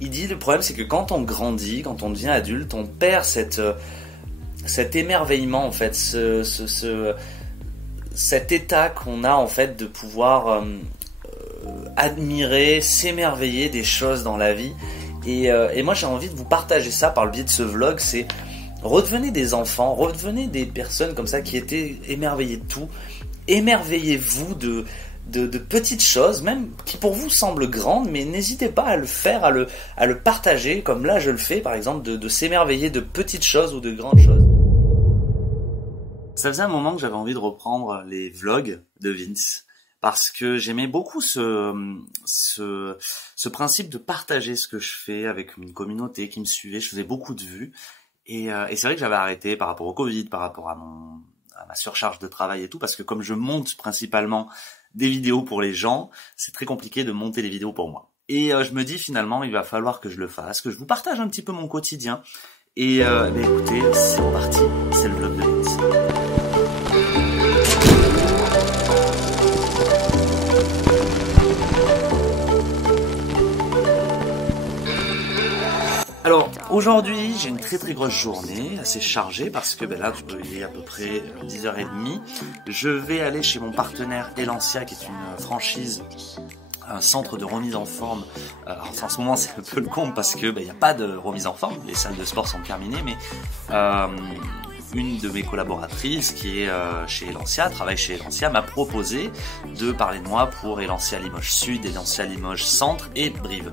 il dit le problème c'est que quand on grandit, quand on devient adulte, on perd cet émerveillement en fait, cet état qu'on a en fait de pouvoir admirer, s'émerveiller des choses dans la vie. Et moi j'ai envie de vous partager ça par le biais de ce vlog, c'est redevenez des enfants, redevenez des personnes comme ça qui étaient émerveillées de tout. Émerveillez-vous de petites choses, même qui pour vous semblent grandes, mais n'hésitez pas à le faire, à le partager, comme là je le fais par exemple, de s'émerveiller de petites choses ou de grandes choses. Ça faisait un moment que j'avais envie de reprendre les vlogs de Vince, parce que j'aimais beaucoup ce principe de partager ce que je fais avec une communauté qui me suivait. Je faisais beaucoup de vues, et c'est vrai que j'avais arrêté par rapport au Covid, par rapport à ma surcharge de travail et tout, parce que comme je monte principalement des vidéos pour les gens, c'est très compliqué de monter des vidéos pour moi. Et je me dis finalement, il va falloir que je le fasse, que je vous partage un petit peu mon quotidien. Et écoutez, c'est parti, c'est le vlog de Vince. Alors aujourd'hui j'ai une très grosse journée, assez chargée parce que là il est à peu près 10h30. Je vais aller chez mon partenaire Elancia qui est une franchise, un centre de remise en forme. Alors en ce moment c'est un peu le comble parce que il n'y a pas de remise en forme, les salles de sport sont terminées, mais une de mes collaboratrices qui est chez Elancia, travaille chez Elancia, m'a proposé de parler de moi pour Elancia Limoges Sud, Elancia Limoges Centre et Brive.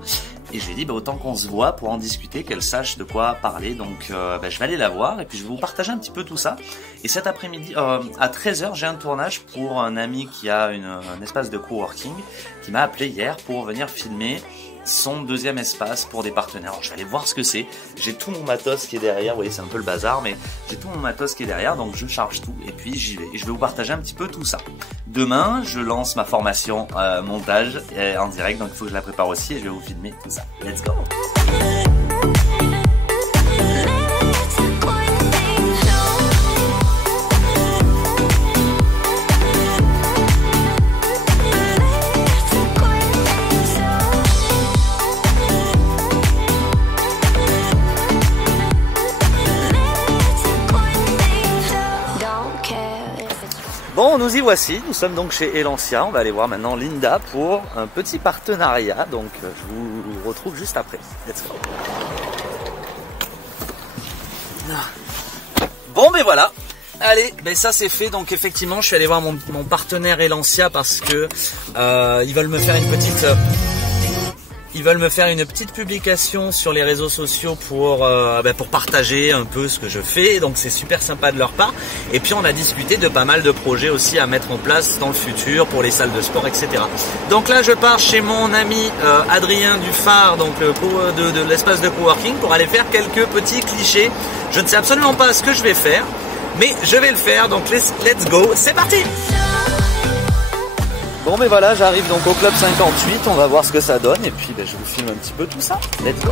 Et je lui ai dit autant qu'on se voit pour en discuter, qu'elle sache de quoi parler. Donc je vais aller la voir et puis je vais vous partager un petit peu tout ça. Et cet après-midi, à 13h, j'ai un tournage pour un ami qui a un espace de coworking qui m'a appelé hier pour venir filmer son deuxième espace pour des partenaires. Alors, je vais aller voir ce que c'est. J'ai tout mon matos qui est derrière. Vous voyez, c'est un peu le bazar, mais j'ai tout mon matos qui est derrière. Donc, je charge tout et puis j'y vais. Et je vais vous partager un petit peu tout ça. Demain, je lance ma formation montage en direct. Donc, il faut que je la prépare aussi et je vais vous filmer tout ça. Let's go! Bon, nous y voici, nous sommes donc chez Elancia, on va aller voir maintenant Linda pour un petit partenariat, donc je vous retrouve juste après. Let's go. Bon, ben voilà, allez, ben ça c'est fait, donc effectivement je suis allé voir mon partenaire Elancia parce que ils veulent me faire une petite publication sur les réseaux sociaux pour partager un peu ce que je fais, donc c'est super sympa de leur part. Et puis on a discuté de pas mal de projets aussi à mettre en place dans le futur pour les salles de sport, etc. Donc là je pars chez mon ami Adrien du Phare, donc de l'espace de coworking, pour aller faire quelques petits clichés. Je ne sais absolument pas ce que je vais faire, mais je vais le faire, donc let's go, c'est parti! Bon mais voilà, j'arrive donc au club 58, on va voir ce que ça donne et puis je vous filme un petit peu tout ça. Let's go!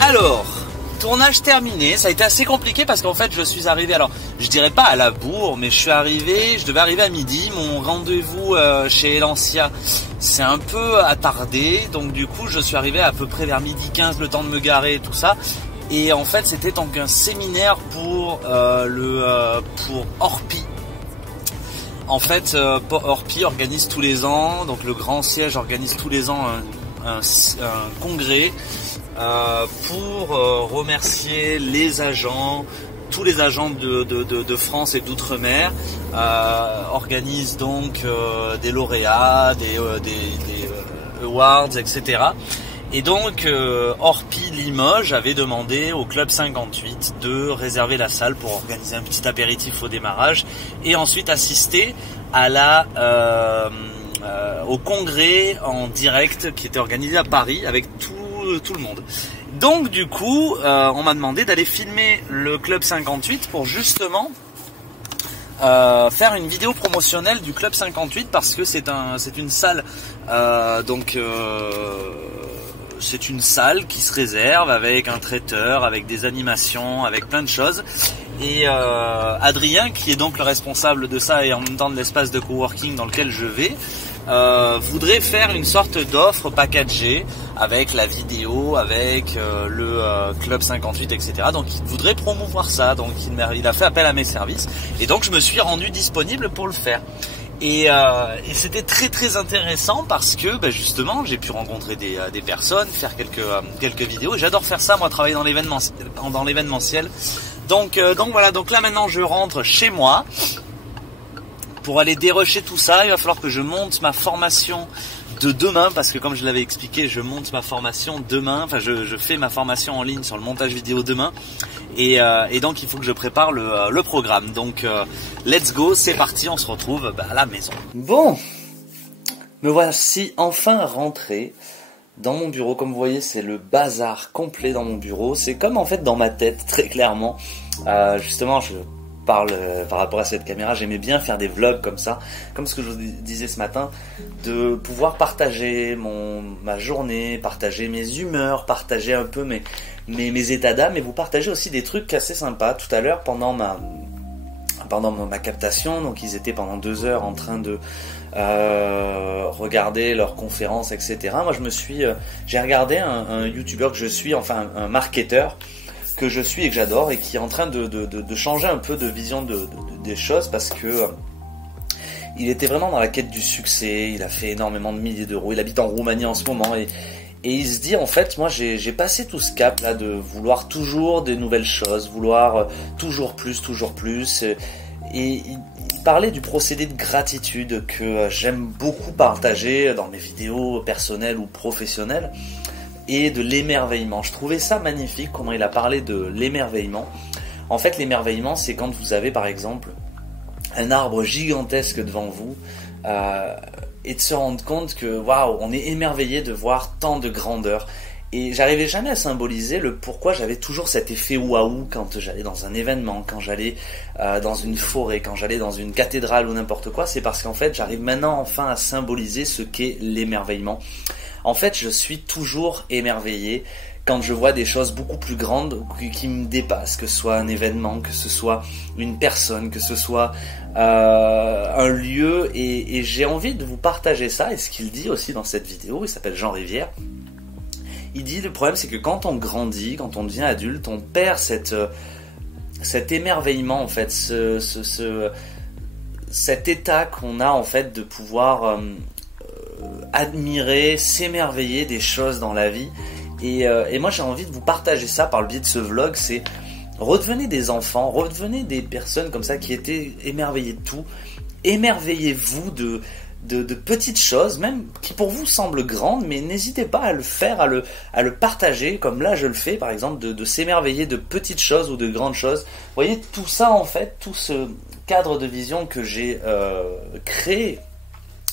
Alors, tournage terminé, ça a été assez compliqué parce qu'en fait je suis arrivé, alors je dirais pas à la bourre, mais je devais arriver à midi, mon rendez-vous chez Elancia c'est un peu attardé, donc du coup je suis arrivé à peu près vers midi 15, le temps de me garer et tout ça, et en fait c'était donc un séminaire pour Orpi. En fait Orpi organise tous les ans, donc le grand siège organise tous les ans un congrès pour remercier les agents, tous les agents de France et d'outre-mer, organise donc des lauréats, des awards, etc. Et donc Orpi Limoges avait demandé au club 58 de réserver la salle pour organiser un petit apéritif au démarrage et ensuite assister à au congrès en direct qui était organisé à Paris avec tout le monde. Donc du coup on m'a demandé d'aller filmer le club 58 pour justement faire une vidéo promotionnelle du Club 58 parce que c'est une salle c'est une salle qui se réserve avec un traiteur, avec des animations, avec plein de choses. Et Adrien, qui est donc le responsable de ça et en même temps de l'espace de coworking dans lequel je vais, voudrait faire une sorte d'offre packagée avec la vidéo, avec le Club 58, etc. Donc il voudrait promouvoir ça, donc il a fait appel à mes services et donc je me suis rendu disponible pour le faire. Et c'était très très intéressant parce que justement j'ai pu rencontrer des personnes, faire quelques vidéos et j'adore faire ça, moi, travailler dans l'événementiel. Donc voilà, donc là maintenant je rentre chez moi pour aller dérusher tout ça. Il va falloir que je monte ma formation de demain parce que comme je l'avais expliqué, je monte ma formation demain, enfin je fais ma formation en ligne sur le montage vidéo demain et donc il faut que je prépare le programme. Donc let's go, c'est parti, on se retrouve à la maison. Bon, me voici enfin rentré dans mon bureau. Comme vous voyez, c'est le bazar complet dans mon bureau. C'est comme en fait dans ma tête, très clairement. Justement, je parle par rapport à cette caméra, j'aimais bien faire des vlogs comme ça, comme ce que je vous disais ce matin, de pouvoir partager ma journée, partager mes humeurs, partager un peu mes états d'âme, et vous partager aussi des trucs assez sympas. Tout à l'heure, pendant ma captation, donc ils étaient pendant 2 heures en train de regarder leurs conférences, etc. Moi j'ai regardé un youtubeur que je suis, enfin un marketeur que je suis et que j'adore, et qui est en train de changer un peu de vision des choses, parce que il était vraiment dans la quête du succès. Il a fait énormément de milliers d'euros, il habite en Roumanie en ce moment, et il se dit, en fait, moi j'ai passé tout ce cap là de vouloir toujours des nouvelles choses, vouloir toujours plus, et il parlait du procédé de gratitude que j'aime beaucoup partager dans mes vidéos personnelles ou professionnelles, et de l'émerveillement. Je trouvais ça magnifique comment il a parlé de l'émerveillement. En fait, l'émerveillement, c'est quand vous avez par exemple un arbre gigantesque devant vous et de se rendre compte que waouh, on est émerveillé de voir tant de grandeur. Et j'arrivais jamais à symboliser le pourquoi j'avais toujours cet effet waouh quand j'allais dans un événement, quand j'allais dans une forêt, quand j'allais dans une cathédrale ou n'importe quoi. C'est parce qu'en fait, j'arrive maintenant enfin à symboliser ce qu'est l'émerveillement. En fait, je suis toujours émerveillé quand je vois des choses beaucoup plus grandes qui me dépassent, que ce soit un événement, que ce soit une personne, que ce soit un lieu, et j'ai envie de vous partager ça. Et ce qu'il dit aussi dans cette vidéo, il s'appelle Jean Rivière, il dit le problème c'est que quand on grandit, quand on devient adulte, on perd cet émerveillement, en fait, cet état qu'on a en fait de pouvoir admirer, s'émerveiller des choses dans la vie. Et moi j'ai envie de vous partager ça par le biais de ce vlog. C'est redevenez des enfants, redevenez des personnes comme ça qui étaient émerveillées de tout. Émerveillez-vous de petites choses, même qui pour vous semblent grandes, mais n'hésitez pas à le faire, à le partager, comme là je le fais par exemple, de s'émerveiller de petites choses ou de grandes choses. Vous voyez, tout ça en fait, tout ce cadre de vision que j'ai créé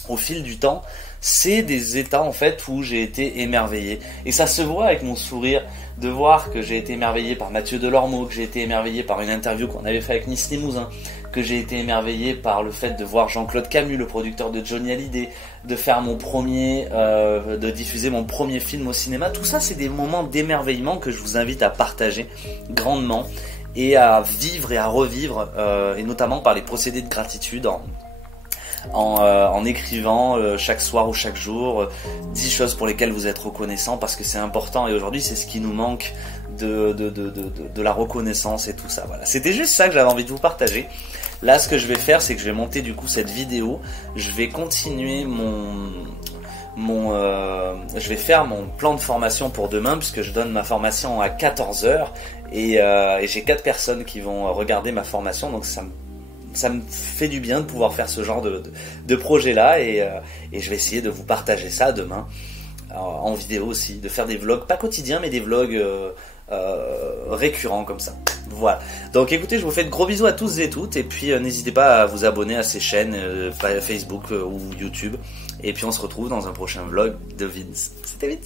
au fil du temps, c'est des états en fait où j'ai été émerveillé. Et ça se voit avec mon sourire, de voir que j'ai été émerveillé par Mathieu Delormeau, que j'ai été émerveillé par une interview qu'on avait fait avec Nice Limousin, que j'ai été émerveillé par le fait de voir Jean-Claude Camus, le producteur de Johnny Hallyday, de faire de diffuser mon premier film au cinéma. Tout ça, c'est des moments d'émerveillement que je vous invite à partager grandement et à vivre et à revivre, et notamment par les procédés de gratitude, en écrivant chaque soir ou chaque jour 10 choses pour lesquelles vous êtes reconnaissant, parce que c'est important, et aujourd'hui c'est ce qui nous manque de la reconnaissance et tout ça. Voilà, c'était juste ça que j'avais envie de vous partager. Là, ce que je vais faire, c'est que je vais monter du coup cette vidéo, je vais continuer je vais faire mon plan de formation pour demain, puisque je donne ma formation à 14 h, et j'ai 4 personnes qui vont regarder ma formation, donc ça me fait du bien de pouvoir faire ce genre de projet là, et je vais essayer de vous partager ça demain en vidéo aussi, de faire des vlogs, pas quotidiens mais des vlogs récurrents comme ça. Voilà, donc écoutez, je vous fais de gros bisous à tous et toutes, et puis n'hésitez pas à vous abonner à ces chaînes Facebook ou YouTube, et puis on se retrouve dans un prochain vlog de Vince. C'était Vince.